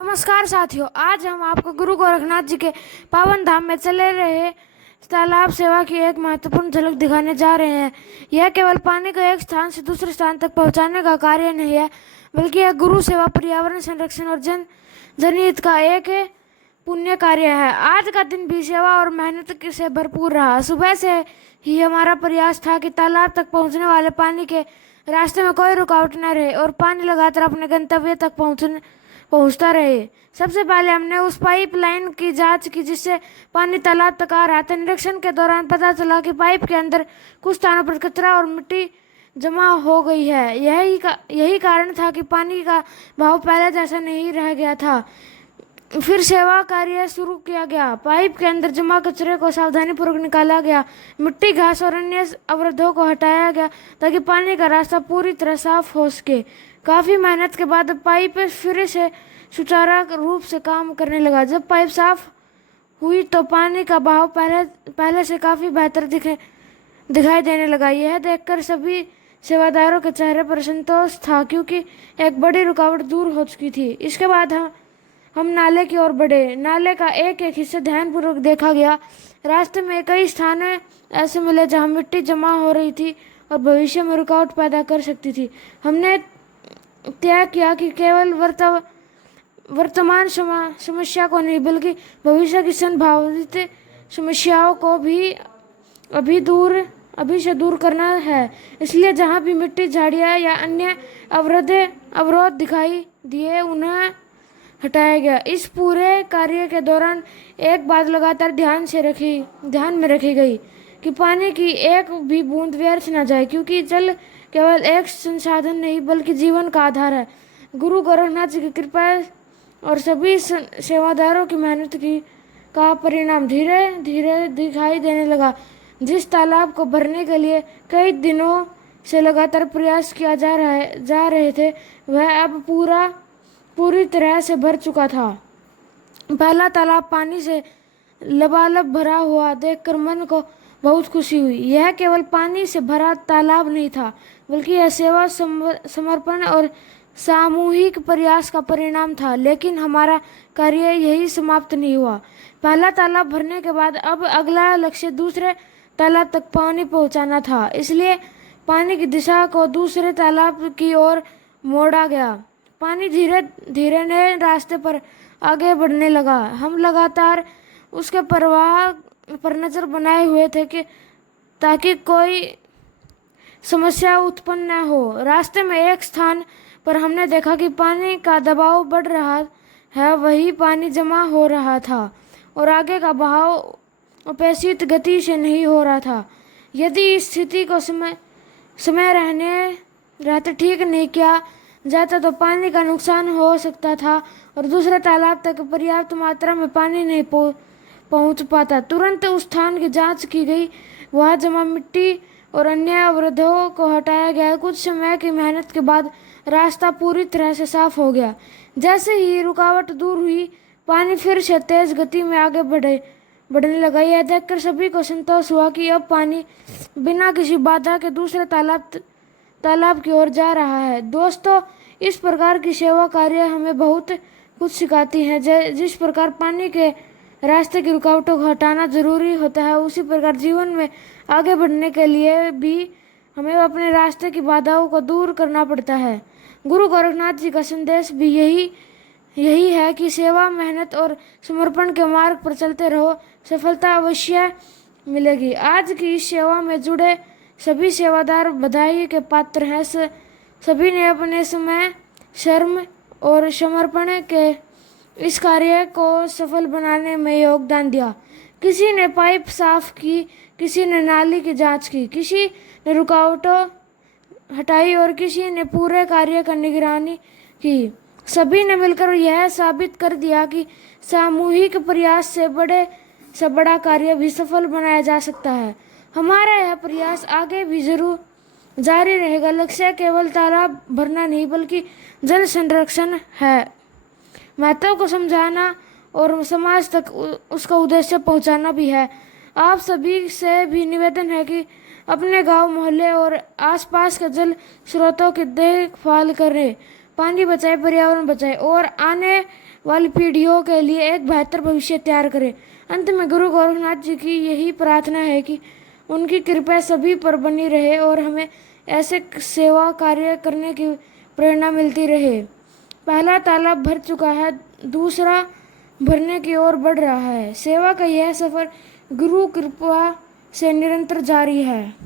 नमस्कार साथियों, आज हम आपको गुरु गोरखनाथ जी के पावन धाम में चले रहे तालाब सेवा की एक महत्वपूर्ण झलक दिखाने जा रहे हैं। यह केवल पानी को एक स्थान से दूसरे स्थान तक पहुंचाने का कार्य नहीं है, बल्कि यह गुरु सेवा, पर्यावरण संरक्षण और जनहित का एक पुण्य कार्य है। आज का दिन भी सेवा और मेहनत से भरपूर रहा। सुबह से ही हमारा प्रयास था कि तालाब तक पहुंचने वाले पानी के रास्ते में कोई रुकावट न रहे और पानी लगातार अपने गंतव्य तक पहुंचता रहे। सबसे पहले हमने उस पाइप लाइन की जांच की जिससे पानी तालाब तक आ रहा था। निरीक्षण के दौरान पता चला कि पाइप के अंदर कुछ स्थानों पर कचरा और मिट्टी जमा हो गई है। यही कारण था कि पानी का बहाव पहले जैसा नहीं रह गया था। फिर सेवा कार्य शुरू किया गया। पाइप के अंदर जमा कचरे को सावधानीपूर्वक निकाला गया, मिट्टी, घास और अन्य अवरोधों को हटाया गया ताकि पानी का रास्ता पूरी तरह साफ हो सके। काफी मेहनत के बाद पाइप फिर से सुचारू रूप से काम करने लगा। जब पाइप साफ हुई तो पानी का बहाव पहले से काफी बेहतर दिखाई देने लगा। यह देखकर सभी सेवादारों के चेहरे पर संतोष था, क्योंकि एक बड़ी रुकावट दूर हो चुकी थी। इसके बाद हम नाले की ओर बढ़े। नाले का एक एक हिस्सा ध्यानपूर्वक देखा गया। रास्ते में कई स्थान ऐसे मिले जहां मिट्टी जमा हो रही थी और भविष्य में रुकावट पैदा कर सकती थी। हमने तय किया कि केवल वर्तमान समस्या को नहीं, बल्कि भविष्य की संभावित समस्याओं को भी अभी से दूर करना है। इसलिए जहां भी मिट्टी, झाड़ियां या अन्य अवरोध दिखाई दिए, उन्हें हटाया गया। इस पूरे कार्य के दौरान एक बात लगातार ध्यान में रखी गई कि पानी की एक भी बूंद व्यर्थ न जाए, क्योंकि जल केवल एक संसाधन नहीं बल्कि जीवन का आधार है। गुरु गोरखनाथ जी की कृपा और सभी सेवादारों की मेहनत का परिणाम धीरे धीरे दिखाई देने लगा। जिस तालाब को भरने के लिए कई दिनों से लगातार प्रयास किया जा रहे थे, वह अब पूरी तरह से भर चुका था। पहला तालाब पानी से लबालब भरा हुआ देखकर मन को बहुत खुशी हुई। यह केवल पानी से भरा तालाब नहीं था, बल्कि यह सेवा, समर्पण और सामूहिक प्रयास का परिणाम था। लेकिन हमारा कार्य यही समाप्त नहीं हुआ। पहला तालाब भरने के बाद अब अगला लक्ष्य दूसरे तालाब तक पानी पहुंचाना था। इसलिए पानी की दिशा को दूसरे तालाब की ओर मोड़ा गया। पानी धीरे धीरे नए रास्ते पर आगे बढ़ने लगा। हम लगातार उसके प्रवाह पर नजर बनाए हुए थे ताकि कोई समस्या उत्पन्न न हो। रास्ते में एक स्थान पर हमने देखा कि पानी का दबाव बढ़ रहा है। वही पानी जमा हो रहा था और आगे का बहाव अपेक्षित गति से नहीं हो रहा था। यदि इस स्थिति को समय रहते ठीक नहीं किया जाता तो पानी का नुकसान हो सकता था और दूसरे तालाब तक पर्याप्त मात्रा में पानी नहीं पहुंच पाता। तुरंत उस स्थान की जांच की गई। वहां जमा मिट्टी और अन्य अवरोधों को हटाया गया। कुछ समय की मेहनत के बाद रास्ता पूरी तरह से साफ हो गया। जैसे ही रुकावट दूर हुई, पानी फिर से तेज गति में आगे बढ़ने लगा। यह देखकर सभी को संतोष हुआ कि अब पानी बिना किसी बाधा के दूसरे तालाब की ओर जा रहा है। दोस्तों, इस प्रकार की सेवा कार्य हमें बहुत कुछ सिखाती है। जिस प्रकार पानी के रास्ते की रुकावटों को हटाना जरूरी होता है, उसी प्रकार जीवन में आगे बढ़ने के लिए भी हमें अपने रास्ते की बाधाओं को दूर करना पड़ता है। गुरु गोरखनाथ जी का संदेश भी यही है कि सेवा, मेहनत और समर्पण के मार्ग पर चलते रहो, सफलता अवश्य मिलेगी। आज की इस सेवा में जुड़े सभी सेवादार बधाई के पात्र हैं। सभी ने अपने समय, श्रम और समर्पण के इस कार्य को सफल बनाने में योगदान दिया। किसी ने पाइप साफ की, किसी ने नाली की जांच की, किसी ने रुकावटों हटाई और किसी ने पूरे कार्य का निगरानी की। सभी ने मिलकर यह साबित कर दिया कि सामूहिक प्रयास से बड़ा कार्य भी सफल बनाया जा सकता है। हमारा यह प्रयास आगे भी जरूर जारी रहेगा। लक्ष्य केवल तालाब भरना नहीं, बल्कि जल संरक्षण है, महत्व को समझाना और समाज तक उसका उद्देश्य पहुंचाना भी है। आप सभी से भी निवेदन है कि अपने गांव, मोहल्ले और आसपास के जल स्रोतों की देखभाल करें, पानी बचाए, पर्यावरण बचाए और आने वाली पीढ़ियों के लिए एक बेहतर भविष्य तैयार करें। अंत में गुरु गोरखनाथ जी की यही प्रार्थना है कि उनकी कृपा सभी पर बनी रहे और हमें ऐसे सेवा कार्य करने की प्रेरणा मिलती रहे। पहला तालाब भर चुका है, दूसरा भरने की ओर बढ़ रहा है। सेवा का यह सफर गुरु कृपा से निरंतर जारी है।